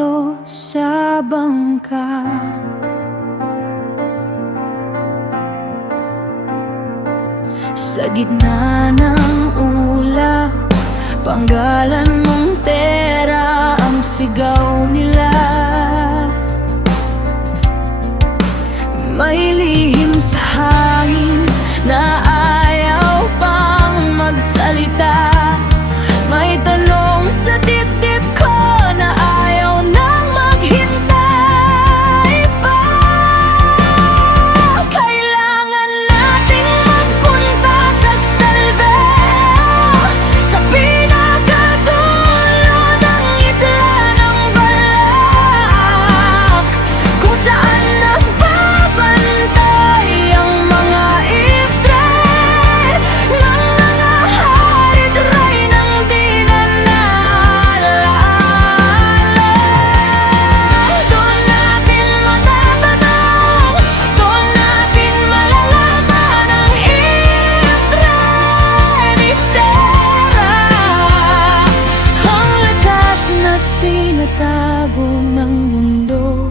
ulo sa bangka. Sa gitna ng ulap, panggalan Montera ang sigaw nila. May lihim sa hangin na ayaw pang magsalita. May tanong sa dibdib ko na ayaw nang maghintay pa. Kailangan nating magpunta sa Salveo, sa pinakadulo ng isla ng Balak, kung saan nagbabantay ang mga ifrit ng mga harit-ray ng di na naalaala. Doon natin matatanong, doon natin malalaman ang ifrit ni Terra, ang lakas na tinatago ng mundo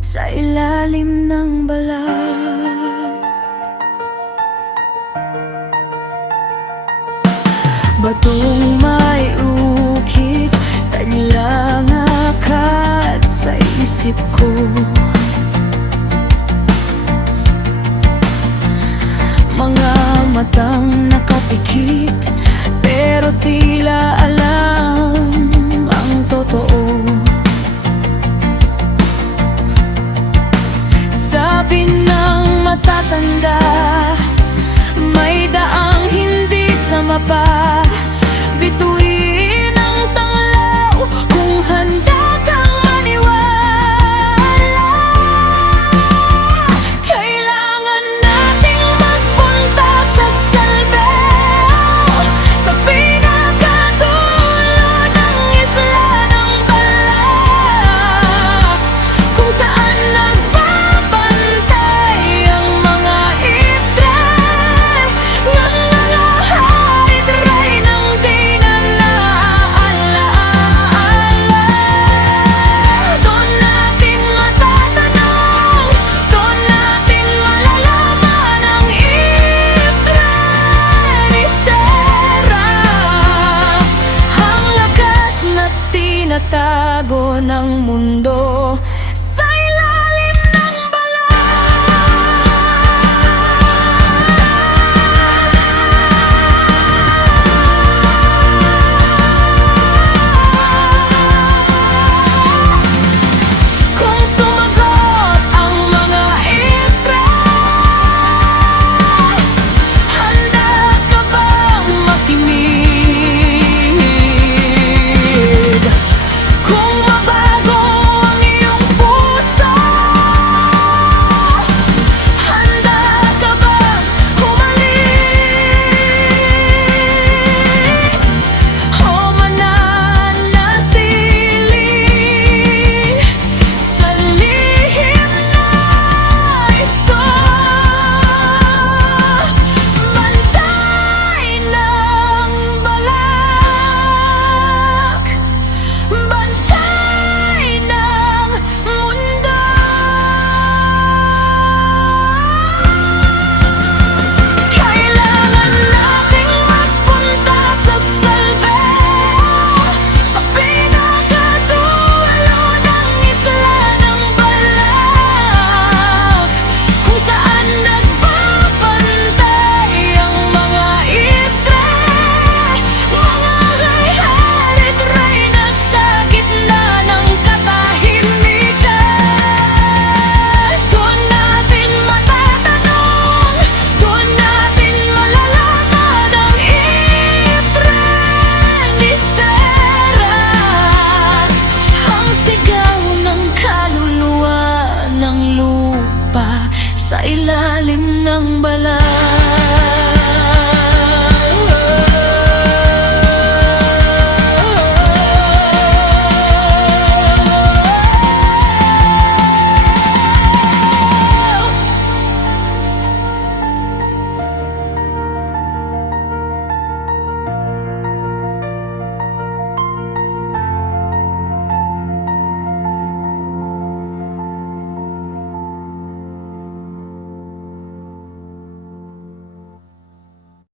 sa ilalim ng balat. Batong may ukit, tanilang akat sa isip ko. Mga matang nakapikit, pero tila alam ang totoo. Sabi ng matatanda, may daang hindi sa mapa. Bituin ang tanglaw kung handa kang maniwala. Kailangan nating magpunta sa Salveo, sa pinakadulo ng isla ng Balak, kung saan nagbabantay ang mga ifrit ng mga harit-ray ng di na naalaala. Doon natin matatanong, doon natin malalaman ang ifrit ni Terra, ang lakas na tinatago ng mundo